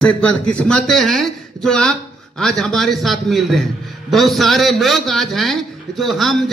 से बदकिस्मतें हैं जो आप आज हमारे साथ मिल रहे हैं। बहुत सारे लोग आज हैं जो हम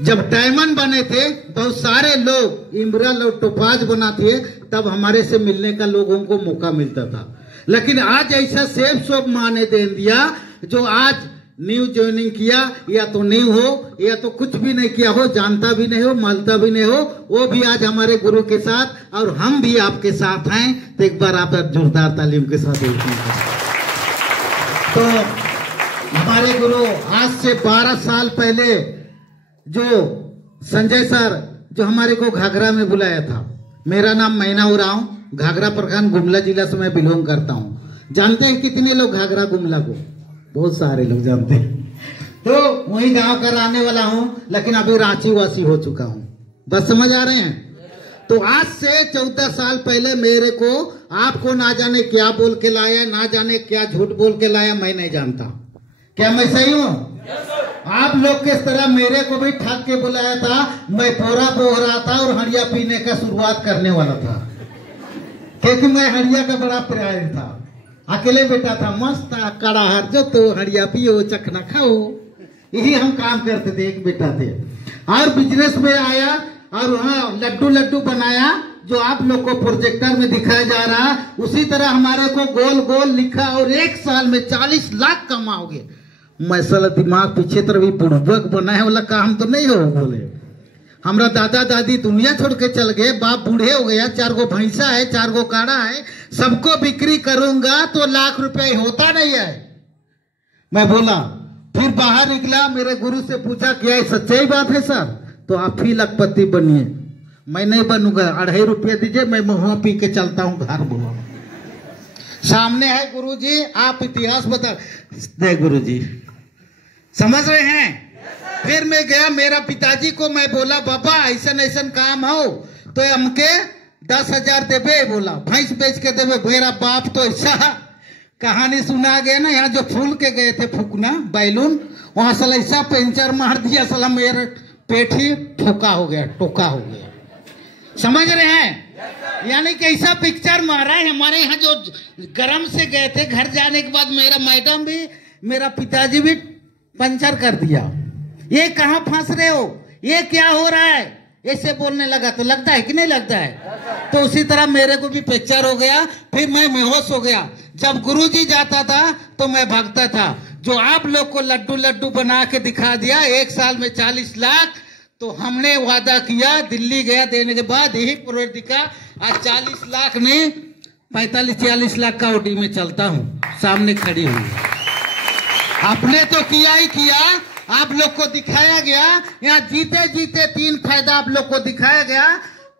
जब डायमंड बने थे, बहुत सारे लोग इमरल और टोपाज बना थे, तब हमारे से मिलने का लोगों को मौका मिलता था। लेकिन आज ऐसा सेब सोप माँ ने दे दिया जो आज न्यू ज्वाइनिंग किया, या तो न्यू हो या तो कुछ भी नहीं किया हो, जानता भी नहीं हो, मालता भी नहीं हो, वो भी आज हमारे गुरु के साथ और हम भी आपके साथ हैं। तो एक बार आप जोरदार तालीम के साथ तो हमारे गुरु आज से 12 साल पहले जो संजय सर जो हमारे को घाघरा में बुलाया था, मेरा नाम मैना उरांव, घाघरा प्रखंड गुमला जिला से मैं बिलोंग करता हूँ। जानते हैं कितने लोग घाघरा गुमला को? बहुत सारे लोग जानते हैं। तो वही गांव का रहने वाला हूं, लेकिन अभी रांची वासी हो चुका हूं। बस समझ आ रहे हैं? तो आज से 14 साल पहले मेरे को आपको ना जाने क्या बोल के लाया, ना जाने क्या झूठ बोल के लाया, मैं नहीं जानता। क्या मैं सही हूं? आप लोग किस तरह मेरे को भी ठग के बुलाया था। मैं पोरा बो रहा था और हड़िया पीने का शुरुआत करने वाला था, क्योंकि मैं हड़िया का बड़ा प्यार था। अकेले बेटा था, मस्त था, कड़ा हर जो तो हड़िया पियो चखना खाओ, यही हम काम करते थे। एक बेटा थे और बिजनेस में आया और वहाँ लड्डू लड्डू बनाया जो आप लोग को प्रोजेक्टर में दिखाया जा रहा। उसी तरह हमारे को गोल गोल लिखा और 1 साल में 40 लाख कमाओगे। मैं साला दिमाग पीछे तरफ भी बुड़बक बना है, बोला काम तो नहीं हो। बोले हमारा दादा दादी दुनिया छोड़ के चल गए, बाप बूढ़े हो गया, 4 गो भैंसा है, 4 गो काड़ा है, सबको बिक्री करूंगा तो लाख रुपए होता नहीं है। मैं बोला, फिर बाहर निकला, मेरे गुरु से पूछा क्या ये सच्चाई बात है सर? तो आप ही लखपति बनिए। मैं नहीं बनूंगा, 2.5 रुपये दीजिए, मैं महुआ पी के चलता हूँ घर। बोला सामने है गुरु जी, आप इतिहास बता दे। गुरु जी समझ रहे हैं? फिर मैं गया, मेरा पिताजी को मैं बोला बाबा ऐसा ऐसा काम हो तो हमके 10,000 देवे। बोला भैंस बेच के देवे। मेरा बाप तो ऐसा कहानी सुना गया ना, यहाँ जो फूल के गए थे फूकना बैलून, वहां साला ऐसा पेंचर मार दिया, साला मेरे पेट ही ठोका हो गया, टोका हो गया। समझ रहे हैं? यानी कि ऐसा पिक्चर मारा है। हमारे यहाँ जो गरम से गए थे, घर जाने के बाद मेरा मैडम भी, मेरा पिताजी भी पंचर कर दिया। ये कहाँ फंस रहे हो, ये क्या हो रहा है, ऐसे बोलने लगा। तो लगता है कि नहीं लगता है? तो उसी तरह मेरे को भी पिक्चर हो गया। फिर मैं बेहोश हो गया। जब गुरुजी जाता था तो मैं भागता था। जो आप लोग को लड्डू लड्डू बना के दिखा दिया, 1 साल में 40 लाख, तो हमने वादा किया, दिल्ली गया देने के बाद यही प्रोजेक्ट दिखा। आज 40 लाख नहीं 45-46 लाख का ओडी में चलता हूँ, सामने खड़ी हुई। आपने तो किया ही किया, आप लोग को दिखाया गया। यहाँ जीते जीते 3 फायदा आप लोग को दिखाया गया।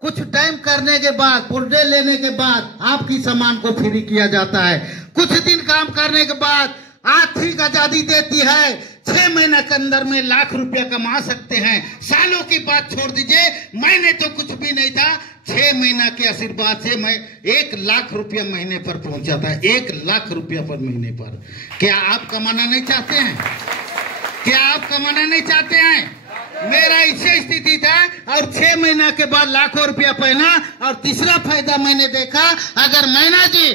कुछ टाइम करने के बाद, पुर्डे लेने के बाद आपकी सामान को फ्री किया जाता है। कुछ दिन काम करने के बाद आर्थिक आजादी देती है। 6 महीने के अंदर में लाख रुपया कमा सकते हैं। सालों की बात छोड़ दीजिए, मैंने तो कुछ भी नहीं था, 6 महीना के आशीर्वाद से मैं 1 लाख रुपया महीने पर पहुंचा था। 1 लाख रुपया पर महीने पर। क्या आप कमाना नहीं चाहते हैं? क्या आप कमाना नहीं चाहते हैं? मेरा ऐसी स्थिति था और 6 महीना के बाद लाखों रुपया पहना। और तीसरा फायदा मैंने देखा, अगर मैना जी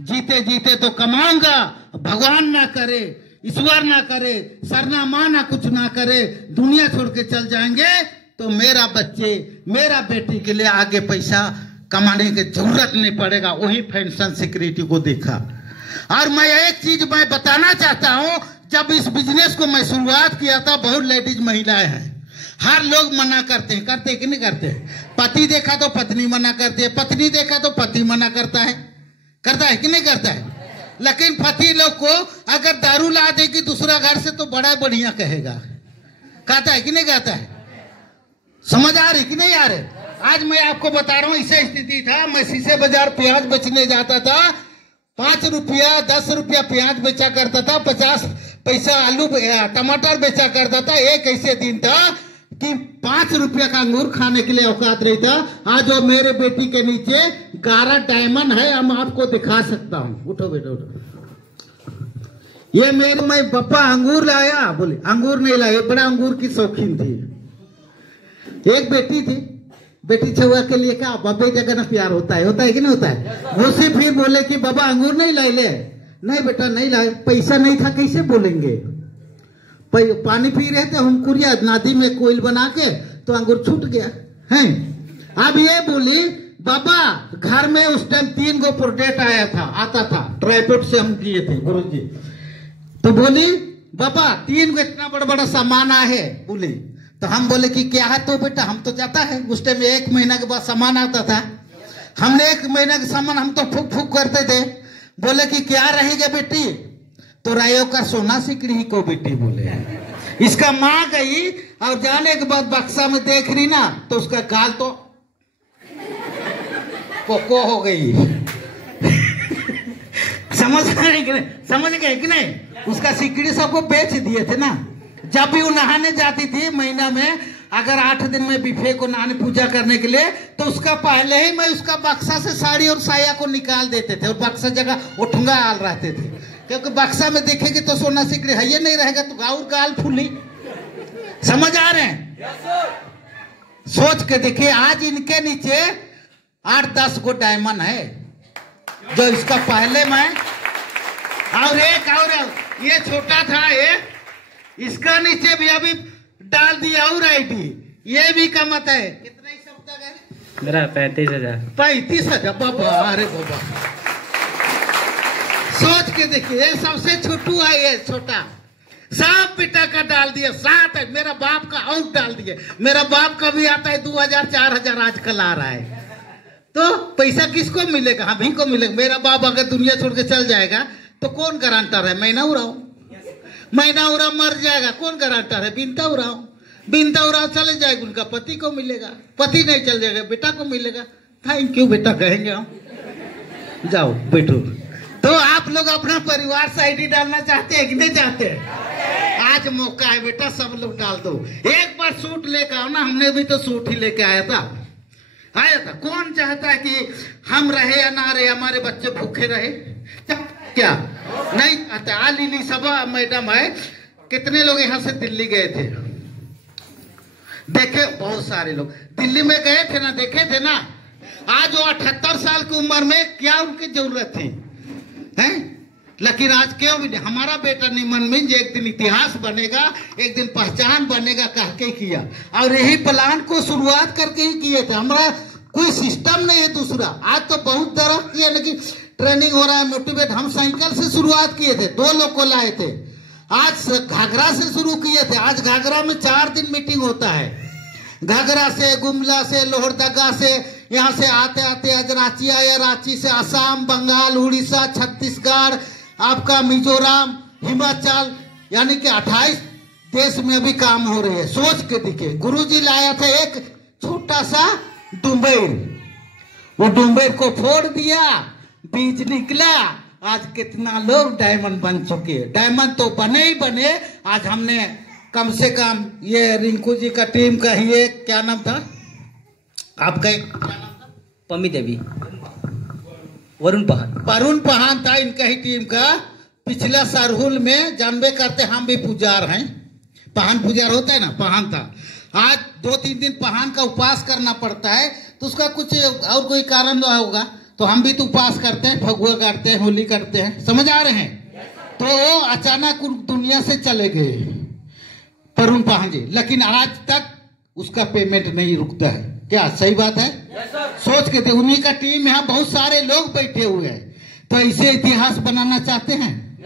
जीते जीते तो कमाऊंगा, भगवान ना करे, ईश्वर ना करे, सरना माँ ना कुछ ना करे, दुनिया छोड़ के चल जाएंगे, तो मेरा बच्चे, मेरा बेटी के लिए आगे पैसा कमाने की जरूरत नहीं पड़ेगा। वही पेंशन सिक्योरिटी को देखा। और मैं एक चीज मैं बताना चाहता हूँ, जब इस बिजनेस को मैं शुरुआत किया था, बहुत लेडीज महिलाएं हैं। हर लोग मना करते हैं, करते कि नहीं करते? पति देखा तो पत्नी मना करती है, पत्नी देखा तो पति मना करता है कि नहीं करता है? लेकिन पति लोग को अगर दारू ला देगी दूसरा घर से तो बड़ा बढ़िया कहेगा, कहता है कि नहीं कहता है? समझ आ रही कि नहीं आ रही? आज मैं आपको बता रहा हूँ, ऐसी स्थिति था। मैं शीशे बाजार प्याज बेचने जाता था, 5 रुपया 10 रुपया प्याज बेचा करता था, 50 पैसा आलू टमाटर बेचा करता था। एक ऐसे दिन था कि 5 रुपया का अंगूर खाने के लिए औकात नहीं था। आज वो मेरे बेटी के नीचे 11 डायमंड है, हम आपको दिखा सकता हूँ। उठो बेटा उठो। ये मेरे मैं पापा अंगूर लाया, बोले अंगूर नहीं लाया, बड़ा अंगूर की शौकीन थी। एक बेटी थी, बेटी छुआ के लिए क्या बाबे जगह ना प्यार होता है कि नहीं होता है। उसे फिर बोले कि बाबा अंगूर नहीं लाए ले, नहीं बेटा नहीं लाए, पैसा नहीं था कैसे बोलेंगे। पानी पी रहे थे हम कुरिया नदी में कोयल बना के, तो अंगूर छूट गया है। अब ये बोली बाबा घर में उस टाइम 3 गो प्रोडक्ट आया था, आता था ट्राईपोर्ट से हम किए थे गुरुजी। तो बोली बाबा 3 गो इतना बड़ा बड़ा सामान आया है बोली। तो हम बोले कि क्या है, तो बेटा हम तो जाता है उस टाइम 1 महीना के बाद सामान आता था, हमने 1 महीना का सामान हम तो फूक फूक करते थे। बोले कि क्या रहेगा बेटी, तो रायो का सोना सिकड़ी को बेटी बोले। इसका माँ गई और जाने के बाद बक्सा में देख रही ना, तो उसका गाल तो कोको हो गई। समझ गए कि नहीं। उसका सिकड़ी सबको बेच दिए थे ना। जब भी वो नहाने जाती थी महीना में, अगर 8 दिन में बिफे को नहाने पूजा करने के लिए, तो उसका पहले ही मैं उसका बक्सा से साड़ी और साया को निकाल देते थे और बक्सा जगह उठूंगा आल रहते थे, क्योंकि बक्सा में देखेगी तो सोना सिकड़ी है, ये नहीं रहेगा तो और गाल फूली। समझ आ रहे हैं। सोच के देखिए आज इनके नीचे 8-10 गो डायमंड है, जो इसका पहले मैं और एक और ये छोटा था, ये इसका नीचे भी अभी डाल दिया और आईडी, ये भी कमत है। कितना ही सब तक है मेरा 35,000। 35,000 बाबा, अरे बाबा सोच के देखिए, ये सबसे छोटू है, ये छोटा सब पिता का डाल दिया, 7 है मेरा बाप का और डाल दिया। मेरा बाप का भी आता है 2,000-4,000 आजकल आ रहा है। तो पैसा किसको मिलेगा, हम ही को मिलेगा। मेरा बाप अगर दुनिया छोड़ के चल जाएगा तो कौन गारंटर है, मैना उड़ाऊ मर जाएगा, कौन गारंटर है, बिनता उड़ाऊ चले जाएगा, उनका पति को मिलेगा, पति नहीं चल जाएगा बेटा को मिलेगा। थैंक यू बेटा कहेंगे हम, जाओ बैठो। तो आप लोग अपना परिवार से आईडी डालना चाहते हैं कि नहीं चाहते हैं? आज मौका है बेटा, सब लोग डाल दो। एक बार सूट लेकर आओ ना, हमने भी तो सूट ही लेके आया था। कौन चाहता है कि हम रहे या ना रहे, हमारे बच्चे भूखे रहे, क्या नहीं चाहता। आली सभा मैडम है, कितने लोग यहाँ से दिल्ली गए थे, देखे बहुत सारे लोग दिल्ली में गए थे ना, देखे थे ना। आज वो 78 साल की उम्र में क्या उनकी जरूरत थी हैं? लेकिन आज क्यों भी नहीं। हमारा बेटा निमन मिंज एक दिन इतिहास बनेगा, एक दिन पहचान बनेगा कह के किया, और यही प्लान को शुरुआत करके ही किए थे। हमारा कोई सिस्टम नहीं है दूसरा। आज तो बहुत तरह की है कि ट्रेनिंग हो रहा है, मोटिवेट। हम साइकिल से शुरुआत किए थे, 2 लोग को लाए थे। आज घाघरा से शुरू किए थे। आज घाघरा में 4 दिन मीटिंग होता है, घाघरा से, गुमला से, लोहरदगा से, यहाँ से आते आते आज रांची आया, रांची से आसाम, बंगाल, उड़ीसा, छत्तीसगढ़, आपका मिजोरम, हिमाचल, यानी कि 28 देश में अभी काम हो रहे हैं। सोच के देखिए, गुरुजी लाया था एक छोटा सा डुम्बेर, वो डुम्बेर को फोड़ दिया, बीज निकला। आज कितना लोग डायमंड बन चुके हैं। डायमंड तो बने ही बने। आज हमने कम से कम ये रिंकू जी का टीम का ही एक क्या नाम था आपका, पम्मी देवी, वरुण पहान था इनका ही टीम का। पिछला सरहुल में जानबे करते हम भी पुजार हैं, पहान पुजार होता है ना, पहान था। आज 2-3 दिन पहान का उपवास करना पड़ता है, तो उसका कुछ और कोई कारण ना होगा, तो हम भी तो उपवास करते हैं, फगुआ करते हैं, होली करते हैं। समझ आ रहे हैं। तो अचानक दुनिया से चले गए वरुण पहान जी, लेकिन आज तक उसका पेमेंट नहीं रुकता है। क्या सही बात है? सोच के थे, उन्हीं का टीम यहाँ बहुत सारे लोग बैठे हुए हैं। तो ऐसे इतिहास बनाना चाहते हैं?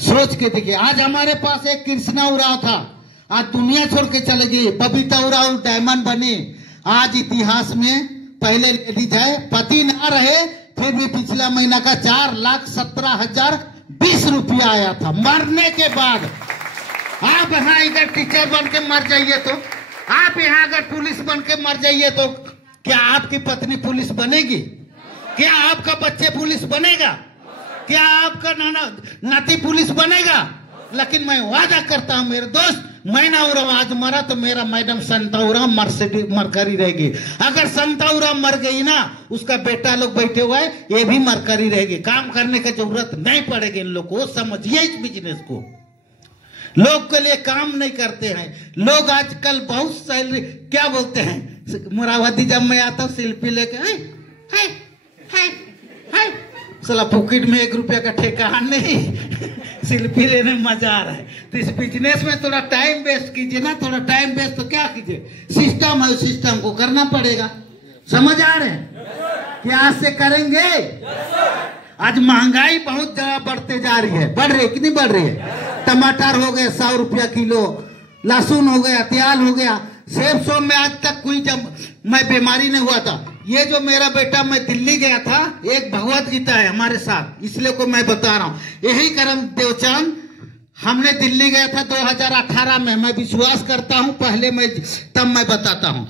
सोच के देखिए, आज हमारे पास एक कृष्णा उराव था, आज दुनिया छोड़ के चले गई। बबीता उराव डायमंड बनी। आज इतिहास में पहले लेडीज है, पति ना रहे फिर भी पिछला महीना का 4,17,020 रुपया आया था मरने के बाद। आप यहाँ अगर टीचर बन के मर जाइए तो, आप यहाँ अगर पुलिस बन के मर जाइए तो क्या आपकी पत्नी पुलिस बनेगी? क्या आपका बच्चे पुलिस बनेगा? क्या आपका नाती पुलिस बनेगा? लेकिन मैं वादा करता हूं मेरे दोस्त, मैना उराव आज मरा तो मेरा मैडम संता उराव मरकरी रहेगी। अगर संता उराव मर गई ना, उसका बेटा लोग बैठे हुए है, ये भी मरकरी रहेगी। काम करने की जरूरत नहीं पड़ेगी इन लोग को। समझिए इस बिजनेस को। लोग के लिए काम नहीं करते हैं लोग। आजकल बहुत सैलरी क्या बोलते हैं, मोरावती जब मैं आता हूँ सेल्फी लेके हाय हाय हाय हाय, साला पॉकेट में 1 रुपया का ठेकान नहीं, सेल्फी लेने में मजा आ रहा है। तो इस बिजनेस में थोड़ा टाइम वेस्ट कीजिए ना, थोड़ा टाइम वेस्ट तो क्या कीजिए, सिस्टम है, सिस्टम को करना पड़ेगा। समझ आ रहे हैं? क्या आज से करेंगे? आज महंगाई बहुत ज्यादा बढ़ते जा रही है। बढ़ रही है कि नहीं बढ़ रही है? टमाटर हो गए 100 रुपया किलो, लहसुन हो गया, प्याज हो गया, सेब सो में आज तक कोई जब मैं बीमारी नहीं हुआ था। ये जो मेरा बेटा, मैं दिल्ली गया था, एक भगवत गीता है हमारे साथ, इसलिए को मैं बता रहा हूँ। यही करम देवचंद, हमने दिल्ली गया था 2018 में। मैं विश्वास करता हूँ पहले मैं तब मैं बताता हूँ।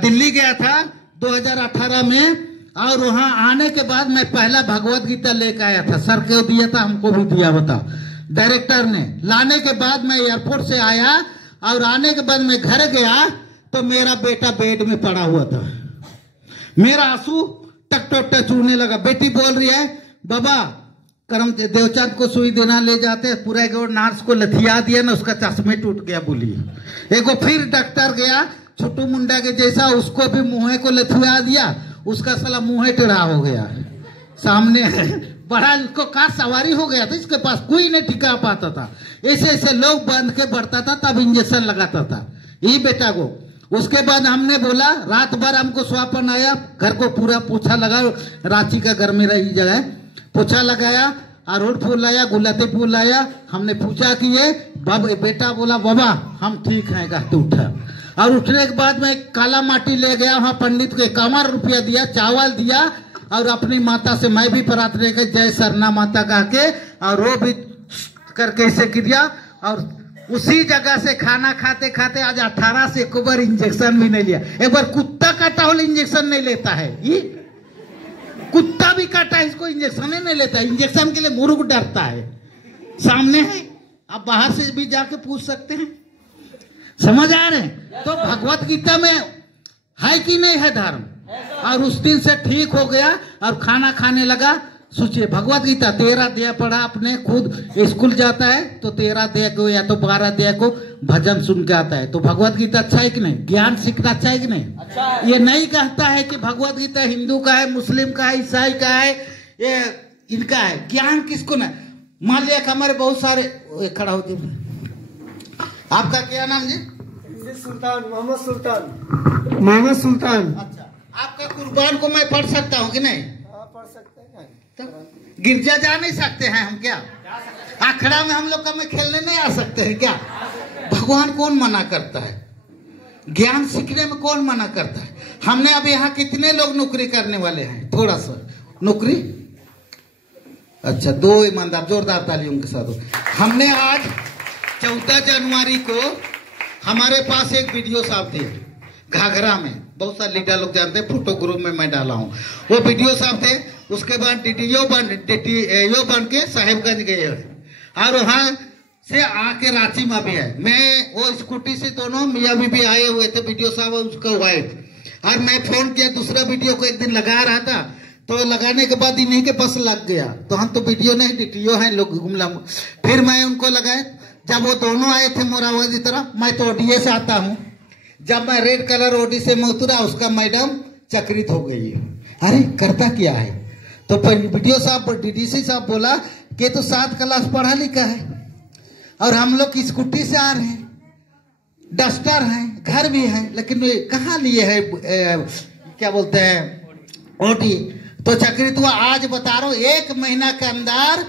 दिल्ली गया था 2018 में, और वहां आने के बाद मैं पहला भगवत गीता लेकर आया था। सर को दिया था, हमको भी दिया, बता डायरेक्टर ने। लाने के बाद मैं एयरपोर्ट से आया और आने के बाद मैं घर गया तो मेरा बेटा बेड में पड़ा हुआ था। मेरा आंसू टक टक टक चूने लगा। बेटी बोल रही है, बाबा करम देवचंद को सुई देना ले जाते, पूरा एक नर्स को लथिया दिया ना, उसका चश्मे टूट गया। बोलिए एक फिर डॉक्टर गया छोटू मुंडा के जैसा, उसको भी मुंह को लथिया दिया, उसका साला मुंह टेढ़ा हो गया। सामने बड़ा इसको कार सवारी हो गया था, इसके पास कोई नहीं टिका पाता था। ऐसे ऐसे लोग बांध के बढ़ता था, तब इंजेक्शन लगाता था ये बेटा को। उसके बाद हमने बोला, रात भर हमको स्वापन आया, घर को पूरा पोछा लगा, रांची का घर में रही जगह पोछा लगाया, अरहुल फूल लाया, गुलाबी फूल लाया। हमने पूछा कि ये बेटा बोला, बाबा हम ठीक हैं, कहते उठा। और उठने के बाद मैं काला माटी ले गया, वहां पंडित को 51 रुपया दिया, चावल दिया, और अपनी माता से मैं भी प्रार्थना कर जय सरना माता कह के, और वो भी करके ऐसे किया। और उसी जगह से खाना खाते खाते आज 18 से एक बार इंजेक्शन भी नहीं लिया। एक बार कुत्ता काटा हो इंजेक्शन नहीं लेता है, ये कुत्ता भी काटा है, इसको इंजेक्शन ही नहीं लेता है। इंजेक्शन के लिए मुर्ग डरता है। सामने है, आप बाहर से भी जाके पूछ सकते हैं। समझ आ रहे हैं? तो भगवत गीता में है कि नहीं है धर्म? और उस दिन से ठीक हो गया और खाना खाने लगा। सोचिए, भगवत गीता 13 अध्याय पढ़ा अपने, खुद स्कूल जाता है तो 13 अध्याय को या तो 12 अध्याय को भजन सुन के आता है। तो भगवत गीता अच्छा है कि नहीं? ज्ञान सीखना अच्छा है कि नहीं? अच्छा है। ये नहीं कहता है कि भगवत गीता हिंदू का है, मुस्लिम का है, ईसाई का है, ये इनका है। ज्ञान किसको ना, मान लिया हमारे बहुत सारे खड़ा होते। आपका क्या नाम जी? सुल्तान, मोहम्मद सुल्तान। मोहम्मद सुल्तान। अच्छा, आपका कुर्बान को मैं पढ़ सकता हूँ कि नहीं? हाँ, पढ़ सकते हैं। तो गिरजा जा नहीं सकते हैं हम क्या? आखड़ा में हम लोग का में खेलने नहीं आ सकते हैं क्या? भगवान कौन मना करता है? ज्ञान सीखने में कौन मना करता है? हमने अब यहाँ कितने लोग नौकरी करने वाले हैं? थोड़ा सा नौकरी, अच्छा 2 ईमानदार, जोरदार तालियों के साथ। हमने आज 14 जनवरी को हमारे पास एक वीडियो साहब थे घाघरा में, बहुत सारे लीडर लोग जानते हैं, फोटो ग्रुप में मैं डाला हूँ। वो वीडियो साहब थे। उसके बाद डीटीओ बन के साहेबगंज गए और वहां से आके रांची में भी है। मैं वो स्कूटी से दोनों मियाँ बीबी आए हुए थे, वीडियो साहब उसका वाइफ। और मैं फोन किया, दूसरा वीडियो को एक दिन लगा रहा था, तो लगाने के बाद इन्हीं के पास लग गया। तो हम तो वीडियो नहीं, डीटीओ हैं लोग गुमला। फिर मैं उनको लगाए, जब वो दोनों आए थे मोरावती तरफ, मैं तो ओडीए से आता हूँ। जब मैं रेड कलर ओडी से में उतरा, उसका मैडम चक्रित हो गई। अरे करता क्या है? तो वीडियो साहब, डीडीसी साहब बोला कि तो 7 क्लास पढ़ा लिखा है और हम लोग स्कूटी से आ रहे हैं, डस्टर हैं, घर भी है, लेकिन कहाँ लिए है क्या बोलते हैं ओडी। तो चक्रित हुआ। आज बता रहा हूँ, 1 महीना के अंदर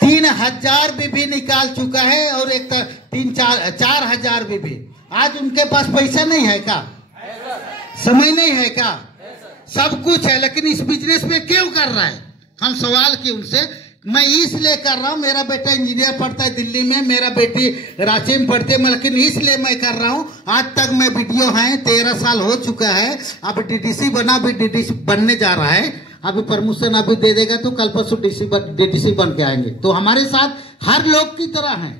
3000 बीबी निकाल चुका है और एक 4,000 बीबी। आज उनके पास पैसा नहीं है क्या? समय नहीं है क्या? सब कुछ है, लेकिन इस बिजनेस में क्यों कर रहा है? हम सवाल किए उनसे। मैं इसलिए कर रहा हूँ, मेरा बेटा इंजीनियर पढ़ता है दिल्ली में, मेरा बेटी रांची में पढ़ती है, लेकिन इसलिए मैं कर रहा हूँ। आज तक मैं वीडियो है, 13 साल हो चुका है। अब डीडीसी बना, अभी डीडीसी बनने जा रहा है, अभी प्रमोशन अभी दे देगा तो कल परसों डीडीसी बन के आएंगे। तो हमारे साथ हर लोग की तरह है।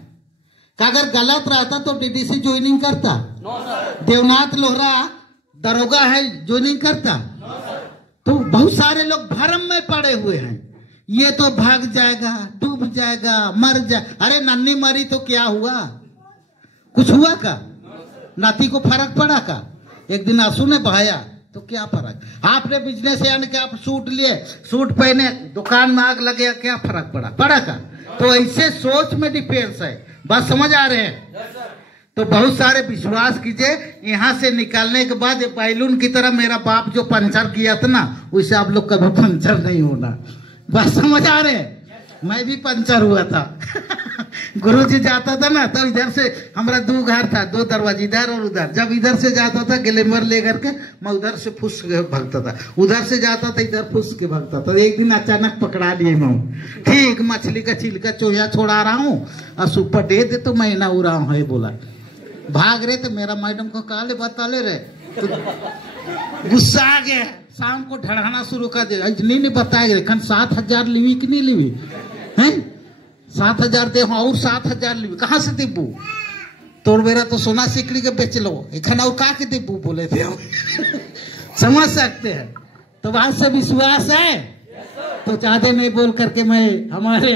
अगर गलत रहता तो डीडीसी ज्वाइनिंग करता? देवनाथ लोहरा दरोगा है, ज्वाइनिंग करता? तो बहुत सारे लोग भरम में पड़े हुए हैं, ये तो भाग जाएगा, डूब जाएगा, मर जाए। अरे नन्ही मरी तो क्या हुआ? कुछ हुआ का? नाती को फर्क पड़ा का? एक दिन आंसू ने बहाया तो क्या फर्क। आपने बिजनेस यानी कि आप सूट लिए, सूट पहने, दुकान में आग लगे, क्या फर्क पड़ा का। तो ऐसे सोच में डिफेंस है, बात समझ आ रहे हैं। तो बहुत सारे विश्वास कीजिए, यहाँ से निकालने के बाद बैलून की तरह मेरा बाप जो पंचर किया था ना, वैसे आप लोग कभी पंचर नहीं होना, बात समझ आ रहे हैं। मैं भी पंचर हुआ था गुरुजी जाता था ना तो इधर से हमारा 2 घर था, 2 दरवाजे, इधर और उधर। जब इधर से जाता था ग्लैमर लेकर के, मैं उधर से फुस के भागता था, उधर से जाता था इधर फुस के भागता था। एक दिन अचानक पकड़ा लिए मैं, ठीक मछली का छिलका चोया छोड़ा रहा हूँ और सुपर दे तो मैना उड़ा हूँ है बोला। भाग रहे तो मेरा मैडम को काले बता ले रहे तो गुस्सा आ गया। शाम को ढड़ाना शुरू कर दिया, नहीं बताया लेकिन 7,000 लिवी कि नहीं लिवी है, 7,000 दे और 7,000 लिवी कहाँ से देबू, तोड़ बेरा तो सोना सिकड़ी के बेच लो, खाना और का के देबू बोले थे समझ सकते हैं। तो बात से विश्वास है, तो चाहते नहीं बोल करके मैं हमारे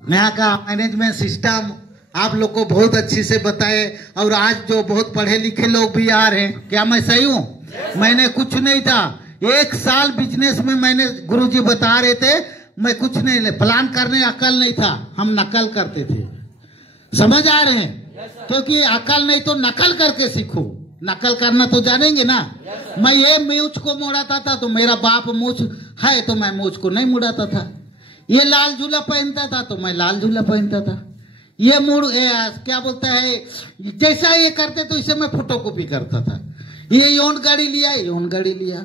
यहाँ का मैनेजमेंट सिस्टम आप लोग को बहुत अच्छी से बताए। और आज जो बहुत पढ़े लिखे लोग भी आ रहे हैं, क्या मैं सही हूँ? मैंने कुछ नहीं था, 1 साल बिजनेस में मैंने, गुरुजी बता रहे थे, मैं कुछ नहीं, प्लान करने अकल नहीं था, हम नकल करते थे, समझ आ रहे हैं। क्योंकि अकल नहीं तो नकल करके सीखो, नकल करना तो जानेंगे ना। मैं ये मूछ को मुड़ाता था तो मेरा बाप मूछ है तो मैं मूछ को नहीं मुड़ाता था। ये लाल झूला पहनता था तो मैं लाल झूला पहनता था। ये क्या बोलता है, जैसा ये करते तो इसे मैं फोटोकॉपी करता था। ये यौन गाड़ी लिया, यौन गाड़ी लिया।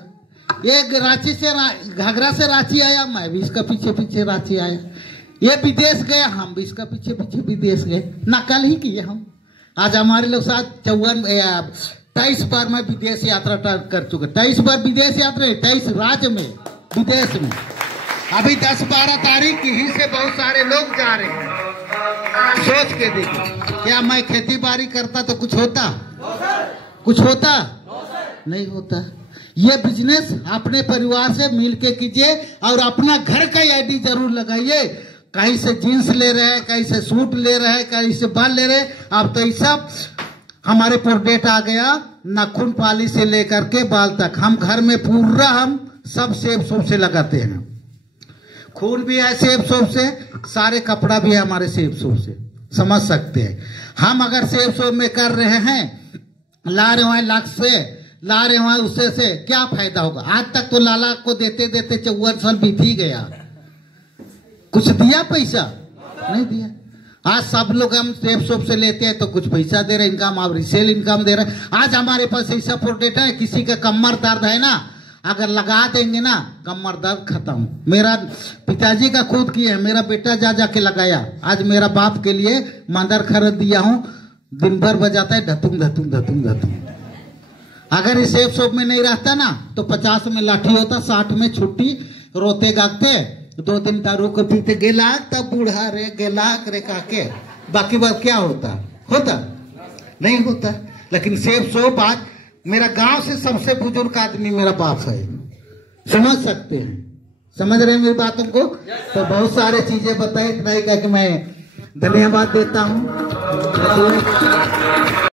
ये रांची से घाघरा से रांची आया, मैं भी इसका पीछे पीछे रांची आया। ये विदेश गया, हम भी इसका पीछे पीछे विदेश गए, नकल ही किए हम। आज हमारे लोग साथ 23 बार मैं विदेश यात्रा कर चुका, 23 बार विदेश यात्रा, 23 राज्य में विदेश में। अभी 10-12 तारीख यहीं से बहुत सारे लोग जा रहे हैं। सोच के देखो, क्या मैं खेती बाड़ी करता तो कुछ होता? कुछ होता? नहीं होता। ये बिजनेस अपने परिवार से मिलके कीजिए और अपना घर का आईडी जरूर लगाइए। कहीं से जींस ले रहे हैं, कहीं से सूट ले रहे हैं, कहीं से बाल ले रहे हैं। अब तो ये सब हमारे प्रोडक्ट आ गया, नाखून पाली से लेकर के बाल तक हम घर में पूरा हम सब सेब सोप से लगाते हैं। खून भी है सेब सोप से, सारे कपड़ा भी है हमारे सेब सोप से, समझ सकते हैं। हम अगर सेब सोप में कर रहे हैं, ला रहे हैं लाख से, ला रहे हैं उससे से क्या फायदा होगा? आज तक तो लाला को देते देते 54 साल बीत ही गया, कुछ दिया पैसा? नहीं दिया। आज सब लोग हम सेब सोप से लेते हैं तो कुछ पैसा दे रहे, इनकम, आप रिसेल इनकम दे रहे हैं। आज हमारे पास ऐसा प्रोडक्ट है, किसी का कमर दर्द है ना, अगर लगा देंगे ना कमर दर्द खत्म। मेरा पिताजी का खुद किया है, मेरा बेटा जा जाके लगाया। आज मेरा बाप के लिए मंदर खरीद दिया हूँ, दिन भर बजाता है धतुम धतुम धतुम धतुम। अगर इस सेब सोप में नहीं रहता ना तो 50 में लाठी होता, 60 में छुट्टी, रोते गागते 2 दिन दारू को पीते, गेला तब बूढ़ा रे गेला रे काके, बाकी बात क्या होता? होता नहीं होता। लेकिन सेब सोप आज मेरा गांव से सबसे बुजुर्ग आदमी मेरा बाप है, समझ सकते हैं, समझ रहे हैं मेरी बातों को। तो बहुत सारे चीजें बताए, इतना ही कह के मैं धन्यवाद देता हूँ।